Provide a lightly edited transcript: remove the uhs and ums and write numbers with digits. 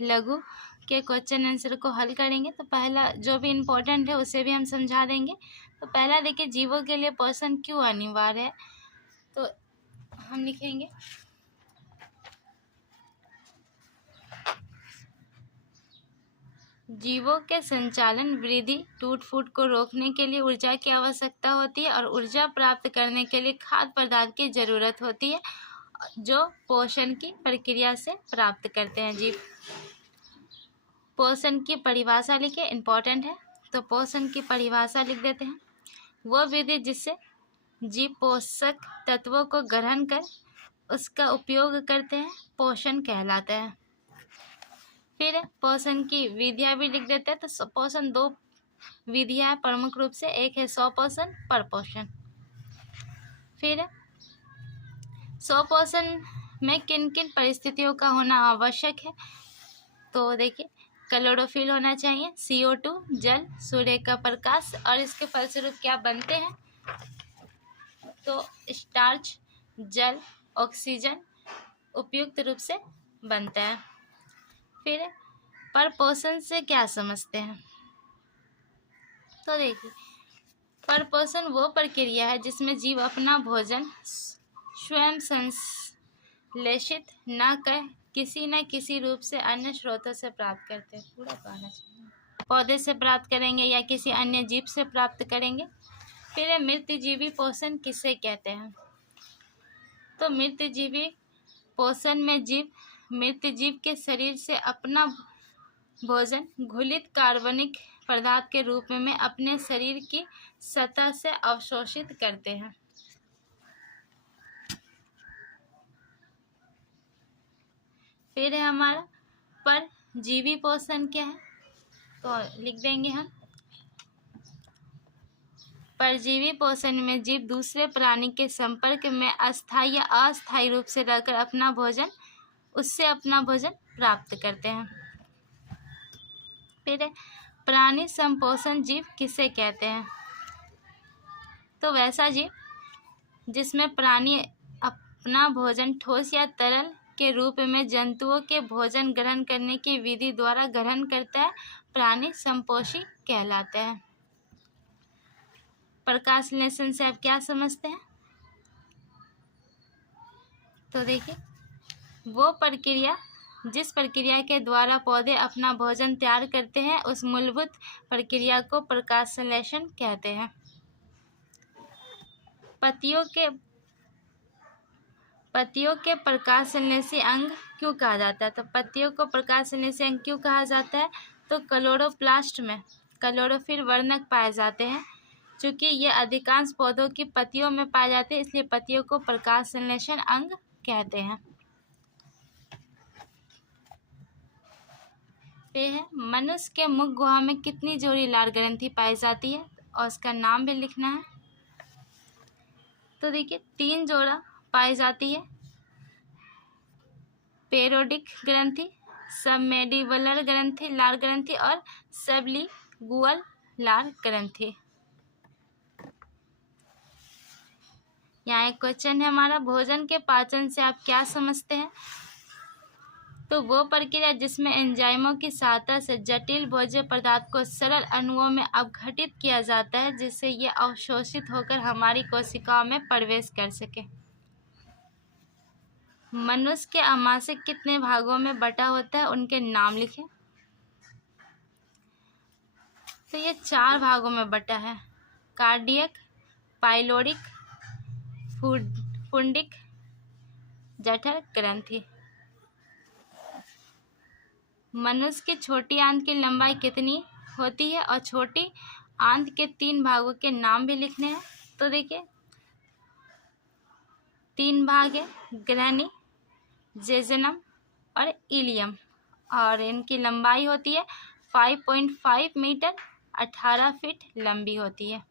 लघु के question answer को हल करेंगे। तो पहला जो भी इम्पोर्टेंट है उसे भी हम समझा देंगे। तो पहला देखिए, जीवों के लिए पोषण क्यों अनिवार्य है। तो हम लिखेंगे जीवों के संचालन, वृद्धि, टूट फूट को रोकने के लिए ऊर्जा की आवश्यकता होती है और ऊर्जा प्राप्त करने के लिए खाद्य पदार्थ की जरूरत होती है जो पोषण की प्रक्रिया से प्राप्त करते हैं जीव। पोषण की परिभाषा लिखे, इम्पोर्टेंट है। तो पोषण की परिभाषा लिख देते हैं, वो विधि जिससे जीव पोषक तत्वों को ग्रहण कर उसका उपयोग करते हैं पोषण कहलाता है। फिर पोषण की विधियाँ भी लिख देते हैं। तो पोषण दो विधियाँ प्रमुख रूप से, एक है स्वपोषण, परपोषण। फिर स्वपोषण में किन किन परिस्थितियों का होना आवश्यक है। तो देखिए, क्लोरोफिल होना चाहिए, CO2 जल, सूर्य का प्रकाश, और इसके फलस्वरूप क्या बनते हैं। तो स्टार्च, जल, ऑक्सीजन उपयुक्त रूप से बनता है। फिर परपोषण से क्या समझते हैं। तो देखिए, परपोषण वो प्रक्रिया है जिसमें जीव अपना भोजन स्वयं संश्लेषित न कर किसी न किसी रूप से अन्य स्रोतों से प्राप्त करते हैं। पूरा कहना चाहिए, पौधे से प्राप्त करेंगे या किसी अन्य जीव से प्राप्त करेंगे। फिर मृतजीवी पोषण किसे कहते हैं। तो मृतजीवी पोषण में जीव मृत जीव के शरीर से अपना भोजन घुलित कार्बनिक पदार्थ के रूप में अपने शरीर की सतह से अवशोषित करते हैं। फिर है हमारा परजीवी पोषण क्या है। तो लिख देंगे हम, परजीवी पोषण में जीव दूसरे प्राणी के संपर्क में अस्थायी या अस्थायी रूप से रहकर उससे अपना भोजन प्राप्त करते हैं। फिर प्राणी संपोषण जीव किसे कहते हैं। तो वैसा जीव जिसमें प्राणी अपना भोजन ठोस या तरल के रूप में जंतुओं के भोजन ग्रहण करने की विधि द्वारा ग्रहण करता है, प्राणी संपोषी कहलाता है। प्रकाश संश्लेषण से आप क्या समझते हैं। तो देखिए, वो प्रक्रिया जिस प्रक्रिया के द्वारा पौधे अपना भोजन तैयार करते हैं उस मूलभूत प्रक्रिया को प्रकाश संश्लेषण कहते हैं। पत्तियों के प्रकाश संश्लेषी अंग क्यों कहा जाता है। तो पत्तियों को प्रकाश संश्लेषी अंग क्यों कहा जाता है। तो क्लोरोप्लास्ट में क्लोरोफिल वर्णक पाए जाते हैं। चूँकि ये अधिकांश पौधों की पत्तियों में पाए जाते हैं, इसलिए पत्तियों को प्रकाश संश्लेषण अंग कहते हैं। ये है, मनुष्य के मुख गुहा में कितनी जोड़ी लार ग्रंथि पाई जाती है और उसका नाम भी लिखना है। तो देखिए, 3 जोड़ा पाई जाती है, पेरोडिक ग्रंथि, सबमेंडिबुलर ग्रंथि लार ग्रंथि और सबलिंगुअल लार ग्रंथि। यहाँ एक क्वेश्चन है हमारा, भोजन के पाचन से आप क्या समझते हैं। तो वो प्रक्रिया जिसमें एंजाइमों की सहायता से जटिल भोज्य पदार्थ को सरल अणुओं में अपघटित किया जाता है जिससे ये अवशोषित होकर हमारी कोशिकाओं में प्रवेश कर सके। मनुष्य के आमाशय कितने भागों में बटा होता है, उनके नाम लिखें। तो ये 4 भागों में बटा है, कार्डियक, पाइलोरिक, पुंडिक, जठर ग्रंथि। मनुष्य की छोटी आंत की लंबाई कितनी होती है और छोटी आंत के 3 भागों के नाम भी लिखने हैं। तो देखिए, 3 भाग है, ग्रहणी, जेजनम और इलियम, और इनकी लंबाई होती है 5.5 मीटर, 18 फीट लंबी होती है।